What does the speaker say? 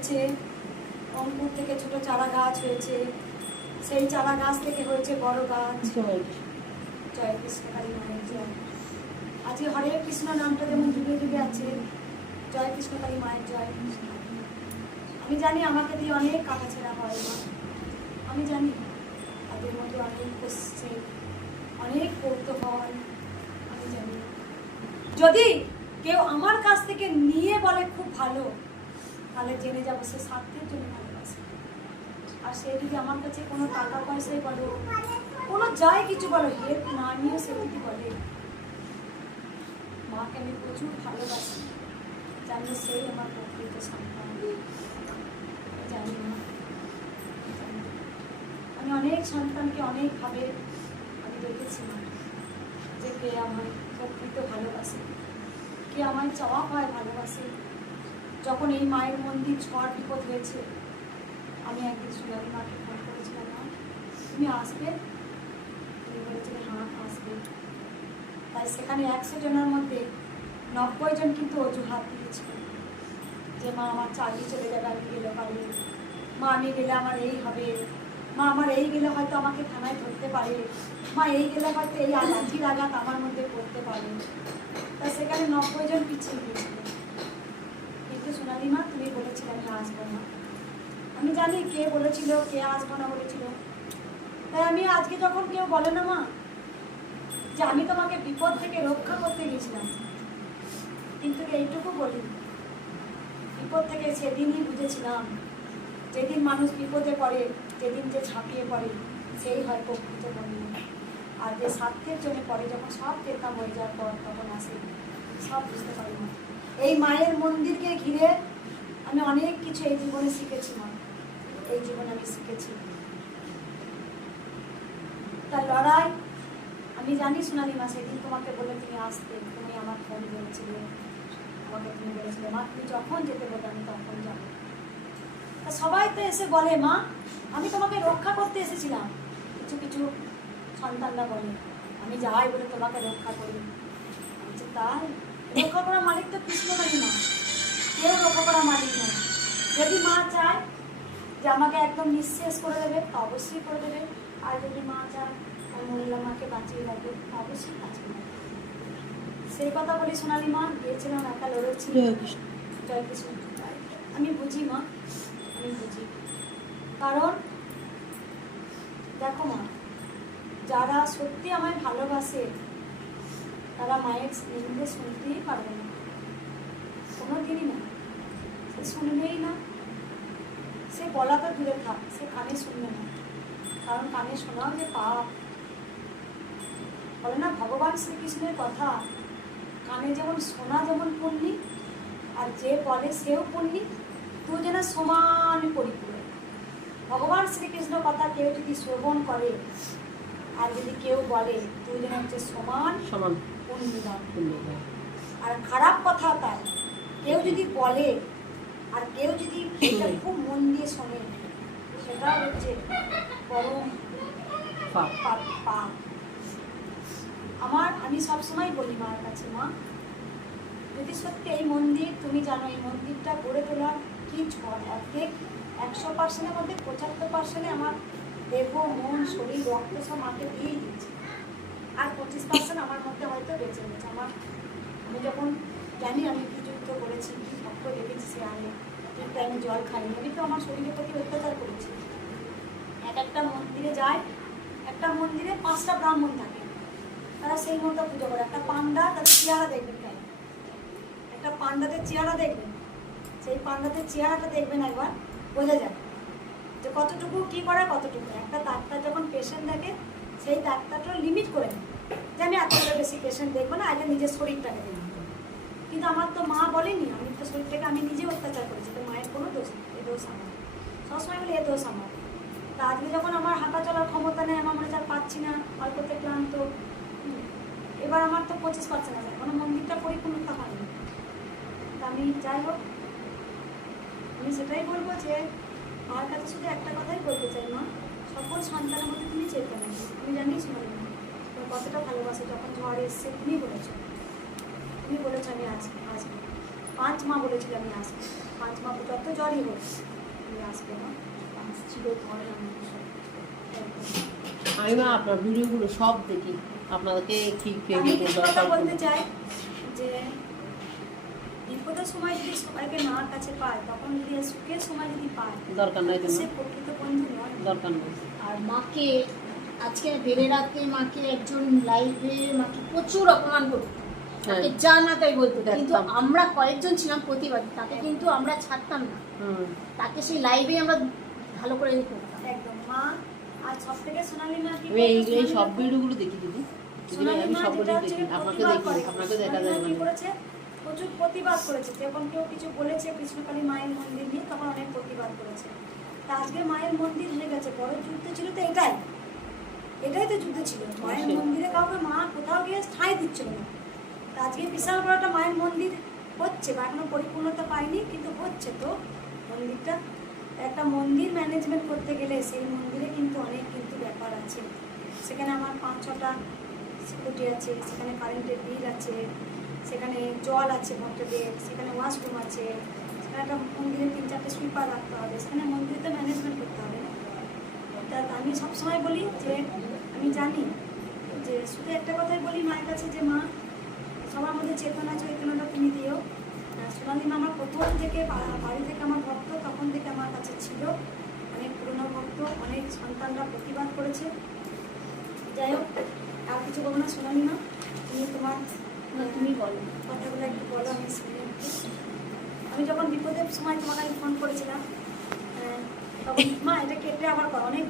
হয়েছে, অঙ্কুর থেকে ছোট চারা গাছ হয়েছে, সেই চারা গাছ থেকে হয়েছে বড় গাছ। জয় কৃষ্ণ কালী মায়ের জয়। আজকে হরে কৃষ্ণ নামটা যেমন যুগে যুগে আছে, জয় কৃষ্ণ কালী মায়ের জয়। আমি জানি আমাকে দিয়ে অনেক কাটাছেড়া হয় মা, আমি জানি তাদের মধ্যে অনেক কোশ্চেন, অনেক কৌতূহল, আমি জানি। যদি কেউ আমার কাছ থেকে নিয়ে বলে খুব ভালো, তাহলে জেনে যাবো সে স্বার্থের জন্য ভালোবাসে। আর সে যদি আমার কাছে কোনো টাকা পয়সাই বলো, কোনো যাই কিছু বলো, হেল্প না নিয়ে সে যদি বলে মাকে আমি প্রচুর ভালোবাসি, জানি সেই আমার প্রকৃত সন্তান। জানি না, আমি অনেক সন্তানকে অনেকভাবে আমি দেখেছি যে কে আমায় প্রকৃত ভালোবাসে, কে আমায় চাওয়া পায় ভালোবাসে। যখন এই মায়ের মন্দির ঝড় বিপদ হয়েছে, আমি একদিন সোনালী মাকে ফোন করেছিলাম, মা তুমি আসবে? তুমি বলেছিলে হ্যাঁ আসবে। তাই সেখানে 100 জনের মধ্যে 90 জন কিন্তু অজুহাত দিয়েছিল যে মা আমার চাকরি চলে যাবে, আমি গেলে পারবে, মা আমি গেলে আমার এই হবে, মা আমার এই গেলে হয়তো আমাকে থানায় ধরতে পারে, মা এই গেলে হয়তো এই লাঠির আঘাত আমার মধ্যে পড়তে পারে। তা সেখানে 90 জন পিছিয়ে গিয়েছিল, কিন্তু সোনালী মা তুমি বলেছিলে আমি আসবো না। আমি জানি কে বলেছিল, কে আসবো না বলেছিল। তাই আমি আজকে যখন কেউ বলে না মা যে আমি তোমাকে বিপদ থেকে রক্ষা করতে গেছিলাম, কিন্তু এইটুকু বলি বিপদ থেকে সেদিনই বুঝেছিলাম, যেদিন মানুষ বিপদে পড়ে, যেদিন যে ঝাঁপিয়ে পড়ে সেই হয় প্রকৃত বন্ধু। আর যে স্বার্থের জন্য পড়ে, যখন সব চেতা হয়ে যাওয়ার পর তখন আসে সব বুঝতে পারি না। এই মায়ের মন্দিরকে ঘিরে আমি অনেক কিছু এই জীবনে শিখেছি মা, এই জীবনে আমি শিখেছি। তার লড়াই আমি জানি সোনালী মা, সেদিন তোমাকে বলে তুমি আসতে, তুমি আমার ফোন করেছিলে, আমাকে তুমি বলেছিলে মা তুমি যখন যেতে বলবে আমি তখন যাবো। তা সবাই তো এসে বলে মা আমি তোমাকে রক্ষা করতে এসেছিলাম, কিছু কিছু সন্তানরা বলে আমি যাই বলে তোমাকে রক্ষা করি। বলছে তাই? রক্ষা করার মালিক তো কৃষ্ণকালী মা, কেউ রক্ষা করার মালিক নয়। যদি মা চায় যে আমাকে একদম নিঃশেষ করে দেবে তা অবশ্যই করে দেবে, আর যদি মা চায় মহিলা মাকে বাঁচিয়ে রাখবে অবশ্যই বাঁচিয়ে রাখবে। সেই কথা বলি সোনালী মা, গিয়েছিলাম একা লড়েছি। জয় কৃষ্ণ। আমি বুঝি মা, আমি বুঝি, কারণ দেখো মা যারা সত্যি আমায় ভালোবাসে তারা মায়ের নিন্দে শুনতেই পারবে না, কোনো দিনই না, সে শুনবেই না। সে বলা তো দূরে থাক, সে কানে শুনবে না, কারণ কানে শোনাও যে পাপ। বলে না ভগবান শ্রীকৃষ্ণের কথা, কানে যেমন শোনা যেমন পুণ্যি, আর যে বলে সেও পুণ্যি, দুজনের সমান পরিপূর্ণ। ভগবান শ্রীকৃষ্ণ কথা কেউ যদি শ্রবণ করে আর যদি কেউ বলে, দুজনে হচ্ছে সমান সমান পুণ্যদান। আর খারাপ কথা তাই, কেউ যদি বলে আর কেউ যদি এটা খুব মন দিয়ে শোনে, সেটা হচ্ছে পরম পাপ। আমি সবসময় বলি মার কাছে মা যদি সত্যি এই মন্দির, তুমি জানো এই মন্দিরটা গড়ে তোলার কি ঝড়, অর্ধেক 100%-এর মধ্যে 75% আমার দেহ মন শরীর রক্ত সব মাকে দিয়েই দিচ্ছি, আর 25% আমার মধ্যে হয়তো বেঁচে গেছে। আমি যখন জানি আমি কি যুদ্ধ করেছি, কি ভক্ত দেখেছি, সে কিন্তু আমি জল খাইনি, আমি তো আমার শরীরের প্রতি অত্যাচার করেছি। একটা মন্দিরে যায়, একটা মন্দিরে 5টা ব্রাহ্মণ থাকে, তারা সেই মতো পুজো করে। একটা পান্ডা, তাদের চেহারা দেখবেন, তাই একটা পান্ডাদের চেহারা দেখবেন, সেই পান্ডাদের চেহারাটা দেখবেন একবার, বোঝা যায় যে কতটুকু কি করে কতটুকু। একটা ডাক্তার যখন পেশেন্ট দেখে, সেই ডাক্তারটা লিমিট করে নেয় যে আমি এতটা বেশি পেশেন্ট দেখবো না, আগে নিজের শরীরটাকে দেখবো। কিন্তু আমার তো মা বলেনি, আমি তো শরীরটাকে আমি নিজে অত্যাচার করেছি, তো মায়ের কোনো দোষ নেই, এই দোষ আমার। সবসময় বলে এ দোষ আমার। তা আজকে যখন আমার হাঁটা চলার ক্ষমতা নেই, আমার মনে হয় পাচ্ছি না, অল্পতে ক্লান্ত, এবার আমার তো 25% আছে, কোনো মন্দিরটা পরিপূর্ণতা হয়নি। তা আমি যাই হোক, আমি সেটাই বলবো যে মার কাছে শুধু একটা কথাই বলতে চাই, মা সকল সন্তানের মধ্যে তুমি চেপে না, আমি জানি শোনাই না কতটা ভালোবাসে। যখন ঝড় এসছে তুমি বলেছো আমি আসবো, 5 মা বলেছিল আমি আসবো, 5 মা যত জ্বরই হোক তুমি আসবে না, ছিল ঘরে আমি সব। আমি মা আপনার ভিডিওগুলো সব দেখি, আপনাদেরকে কি আমি কিছু কথা বলতে চাই যে বিপদের সময় যদি সবাইকে মার কাছে পায়, তখন যদি সুখের সময় যদি পায়, দরকার নাই, সে প্রকৃত বন্ধু নয়। দরকার নেই। আর মাকে আজকে বেড়ে রাতে মাকে একজন লাইভে মাকে প্রচুর অপমান করতো, তাকে যা না তাই বলতো, কিন্তু আমরা কয়েকজন ছিলাম প্রতিবাদী, তাকে কিন্তু আমরা ছাড়তাম না, তাকে সেই লাইভে আমরা ভালো করে করতাম একদম। মা আর সব থেকে সোনালী মা কি এই সব ভিডিওগুলো দেখি দিদি, সোনালী আমি মা সব যেটা ভিডিও হচ্ছে দেখি, আপনাকে প্রতিবাদ দেখি, করে, আপনাকে দেখা সোনালী যায় মা কি মানে করেছে, প্রচুর প্রতিবাদ করেছে। যখন কেউ কিছু বলেছে কৃষ্ণকালী মায়ের মন্দির নিয়ে, তখন অনেক প্রতিবাদ করেছে। তা আজকে মায়ের মন্দির হয়ে গেছে, বড় যুদ্ধ ছিল তো এটাই তো যুদ্ধ ছিল। মায়ের মন্দিরে কাউকে মা কোথাও গিয়ে ঠাঁই দিচ্ছিল না। তা আজকে বিশাল বড় একটা মায়ের মন্দির হচ্ছে, বা এখনো পরিপূর্ণতা পায়নি, কিন্তু হচ্ছে। তো মন্দিরটা একটা মন্দির ম্যানেজমেন্ট করতে গেলে সেই মন্দিরে কিন্তু অনেক কিন্তু ব্যাপার আছে। সেখানে আমার 5-6টা সিকিউরিটি আছে, সেখানে কারেন্টের বিল আছে, সেখানে জল আছে ভক্তদের, সেখানে ওয়াশরুম আছে, সেখানে একটা মন্দিরে 3-4টে সুইপার রাখতে হবে, সেখানে মন্দিরে তো ম্যানেজমেন্ট করতে হবে না। তা আমি সবসময় বলি যে আমি জানি যে শুধু একটা কথাই বলি মায়ের কাছে যে মা সবার মধ্যে চেতনা চৈতন্যটা তুমি দিও। সোনালী মা আমার প্রথম থেকে বাড়ি থেকে আমার ভক্ত, তখন থেকে আমার কাছে ছিল, অনেক পুরনো ভক্ত, অনেক সন্তানরা প্রতিবাদ করেছে। যাই হোক, আর কিছু বলবো না। সোনালী মা, তুমি তোমার তুমি বলো কথাগুলো একটু বলো, আমি শুনে। আমি যখন বিপদের সময় তোমাকে আমি ফোন করেছিলাম, তখন মা এটা কেটে আবার অনেক